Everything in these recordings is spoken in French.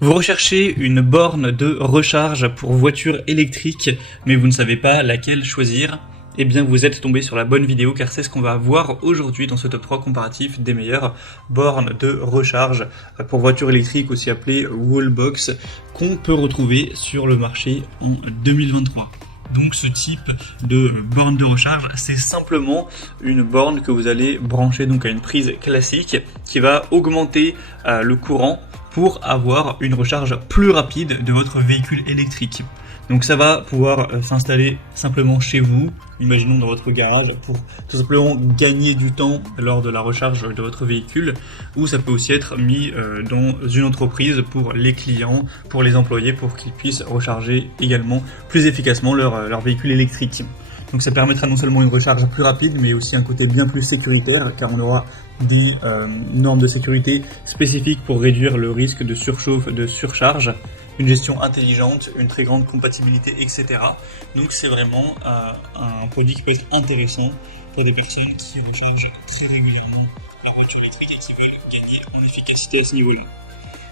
Vous recherchez une borne de recharge pour voiture électrique, mais vous ne savez pas laquelle choisir? Eh bien, vous êtes tombé sur la bonne vidéo car c'est ce qu'on va voir aujourd'hui dans ce top 3 comparatif des meilleures bornes de recharge pour voiture électrique, aussi appelée Wallbox, qu'on peut retrouver sur le marché en 2023. Donc ce type de borne de recharge, c'est simplement une borne que vous allez brancher donc à une prise classique qui va augmenter le courant pour avoir une recharge plus rapide de votre véhicule électrique. Donc ça va pouvoir s'installer simplement chez vous, imaginons dans votre garage, pour tout simplement gagner du temps lors de la recharge de votre véhicule, ou ça peut aussi être mis dans une entreprise pour les clients, pour les employés, pour qu'ils puissent recharger également plus efficacement leur véhicule électrique. Donc ça permettra non seulement une recharge plus rapide, mais aussi un côté bien plus sécuritaire, car on aura des normes de sécurité spécifiques pour réduire le risque de surchauffe, de surcharge, une gestion intelligente, une très grande compatibilité, etc. Donc c'est vraiment un produit qui peut être intéressant pour des personnes qui rechargent très régulièrement leur voiture électrique et qui veulent gagner en efficacité à ce niveau-là.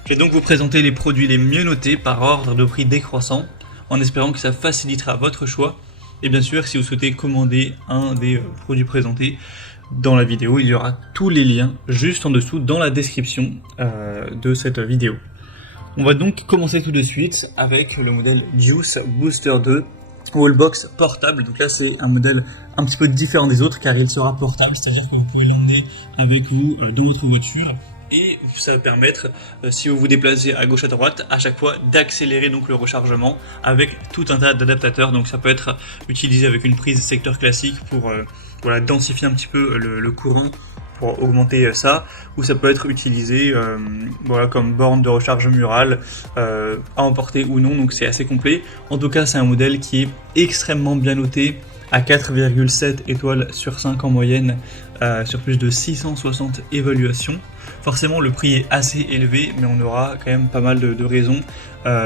Je vais donc vous présenter les produits les mieux notés par ordre de prix décroissant, en espérant que ça facilitera votre choix. Et bien sûr, si vous souhaitez commander un des produits présentés dans la vidéo, il y aura tous les liens juste en dessous dans la description de cette vidéo. On va donc commencer tout de suite avec le modèle Juice Booster 2 Wallbox portable. Donc là c'est un modèle un petit peu différent des autres car il sera portable, c'est-à-dire que vous pouvez l'emmener avec vous dans votre voiture et ça va permettre, si vous vous déplacez à gauche à droite, à chaque fois d'accélérer donc le rechargement avec tout un tas d'adaptateurs. Donc ça peut être utilisé avec une prise secteur classique pour densifier un petit peu le courant, pour augmenter ça, ou ça peut être utilisé comme borne de recharge murale à emporter ou non, donc c'est assez complet. En tout cas c'est un modèle qui est extrêmement bien noté à 4,7 étoiles sur 5 en moyenne sur plus de 660 évaluations. Forcément le prix est assez élevé, mais on aura quand même pas mal de raisons.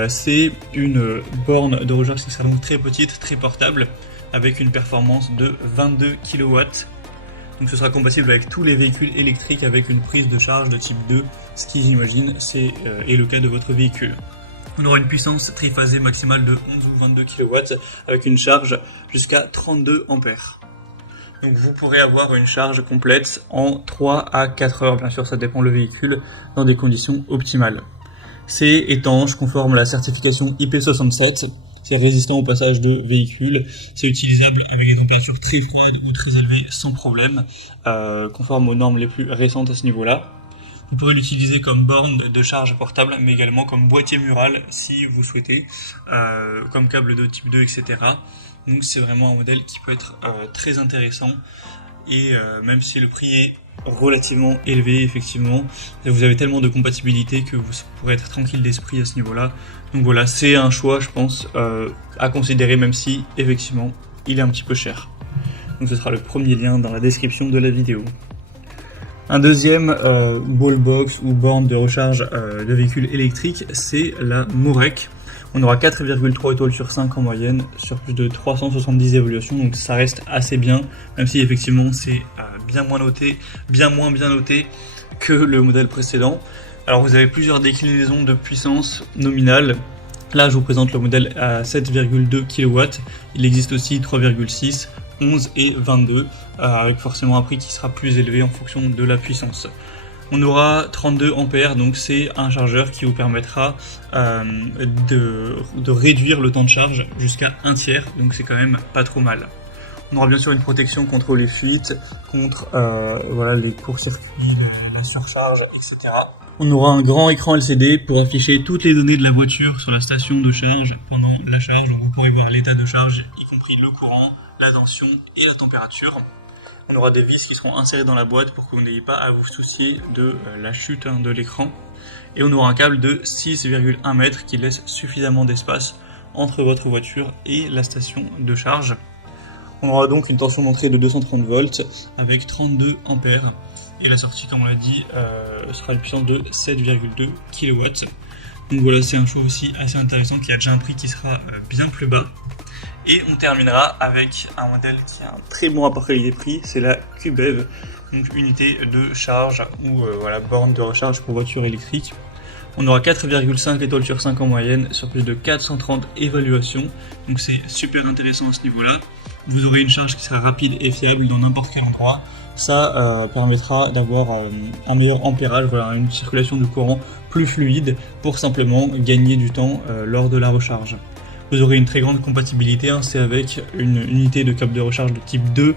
C'est une borne de recharge qui sera donc très petite, très portable, avec une performance de 22 kW. Donc ce sera compatible avec tous les véhicules électriques avec une prise de charge de type 2, ce qui j'imagine est le cas de votre véhicule. On aura une puissance triphasée maximale de 11 ou 22 kW avec une charge jusqu'à 32 ampères. Donc vous pourrez avoir une charge complète en 3 à 4 heures, bien sûr ça dépend le véhicule, dans des conditions optimales. C'est étanche, conforme à la certification IP67. C'est résistant au passage de véhicules, c'est utilisable avec des températures très froides ou très élevées sans problème, conforme aux normes les plus récentes à ce niveau-là. Vous pourrez l'utiliser comme borne de charge portable, mais également comme boîtier mural si vous souhaitez, comme câble de type 2, etc. Donc c'est vraiment un modèle qui peut être très intéressant, et même si le prix est relativement élevé, effectivement, vous avez tellement de compatibilité que vous pourrez être tranquille d'esprit à ce niveau-là. Donc voilà, c'est un choix, je pense, à considérer, même si, effectivement, il est un petit peu cher. Donc ce sera le premier lien dans la description de la vidéo. Un deuxième wallbox ou borne de recharge de véhicules électriques, c'est la Morek. On aura 4,3 étoiles sur 5 en moyenne, sur plus de 370 évaluations, donc ça reste assez bien, même si effectivement c'est bien moins bien noté que le modèle précédent. Alors vous avez plusieurs déclinaisons de puissance nominale. Là je vous présente le modèle à 7,2 kW, il existe aussi 3,6, 11 et 22, avec forcément un prix qui sera plus élevé en fonction de la puissance. On aura 32 ampères, donc c'est un chargeur qui vous permettra de réduire le temps de charge jusqu'à un tiers, donc c'est quand même pas trop mal. On aura bien sûr une protection contre les fuites, contre les courts-circuits, la surcharge, etc. On aura un grand écran LCD pour afficher toutes les données de la voiture sur la station de charge pendant la charge, donc vous pourrez voir l'état de charge, y compris le courant, la tension et la température. On aura des vis qui seront insérées dans la boîte pour que vous n'ayez pas à vous soucier de la chute de l'écran. Et on aura un câble de 6,1 mètres qui laisse suffisamment d'espace entre votre voiture et la station de charge. On aura donc une tension d'entrée de 230 volts avec 32 ampères. Et la sortie, comme on l'a dit, sera une puissance de 7,2 kW. Donc voilà, c'est un choix aussi assez intéressant qui a déjà un prix qui sera bien plus bas. Et on terminera avec un modèle qui a un très bon rapport qualité-prix, c'est la QBEV, donc unité de charge ou borne de recharge pour voiture électrique. On aura 4,5 étoiles sur 5 en moyenne sur plus de 430 évaluations. Donc c'est super intéressant à ce niveau-là. Vous aurez une charge qui sera rapide et fiable dans n'importe quel endroit. Ça permettra d'avoir un meilleur ampérage, voilà, une circulation du courant plus fluide pour simplement gagner du temps lors de la recharge. Vous aurez une très grande compatibilité, hein, c'est avec une unité de câble de recharge de type 2,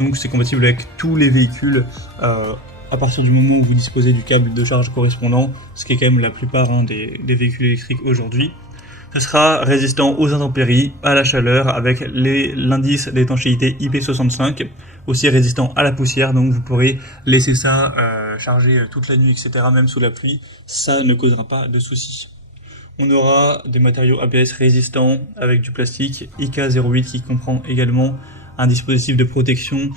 donc c'est compatible avec tous les véhicules à partir du moment où vous disposez du câble de charge correspondant, ce qui est quand même la plupart des véhicules électriques aujourd'hui. Ce sera résistant aux intempéries, à la chaleur, avec l'indice d'étanchéité IP65, aussi résistant à la poussière, donc vous pourrez laisser ça charger toute la nuit, etc., même sous la pluie, ça ne causera pas de soucis. On aura des matériaux ABS résistants avec du plastique IK08 qui comprend également un dispositif de protection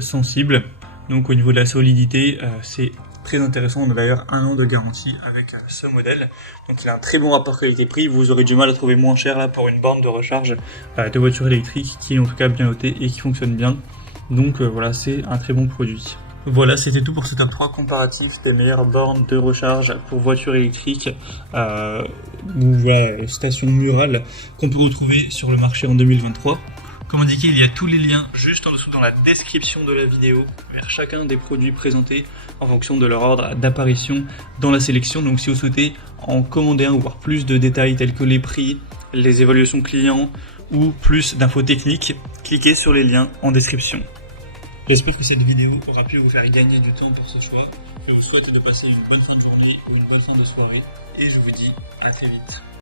sensible, donc au niveau de la solidité, c'est très intéressant. On a d'ailleurs 1 an de garantie avec ce modèle, donc il a un très bon rapport qualité-prix. Vous aurez du mal à trouver moins cher là pour une borne de recharge de voiture électrique qui est en tout cas bien notée et qui fonctionne bien, donc voilà, c'est un très bon produit. Voilà, c'était tout pour ce top 3 comparatif des meilleures bornes de recharge pour voitures électriques ou stations murales qu'on peut retrouver sur le marché en 2023. Comme indiqué, il y a tous les liens juste en dessous dans la description de la vidéo vers chacun des produits présentés en fonction de leur ordre d'apparition dans la sélection. Donc si vous souhaitez en commander un ou voir plus de détails tels que les prix, les évaluations clients ou plus d'infos techniques, cliquez sur les liens en description. J'espère que cette vidéo aura pu vous faire gagner du temps pour ce choix. Je vous souhaite de passer une bonne fin de journée ou une bonne fin de soirée et je vous dis à très vite.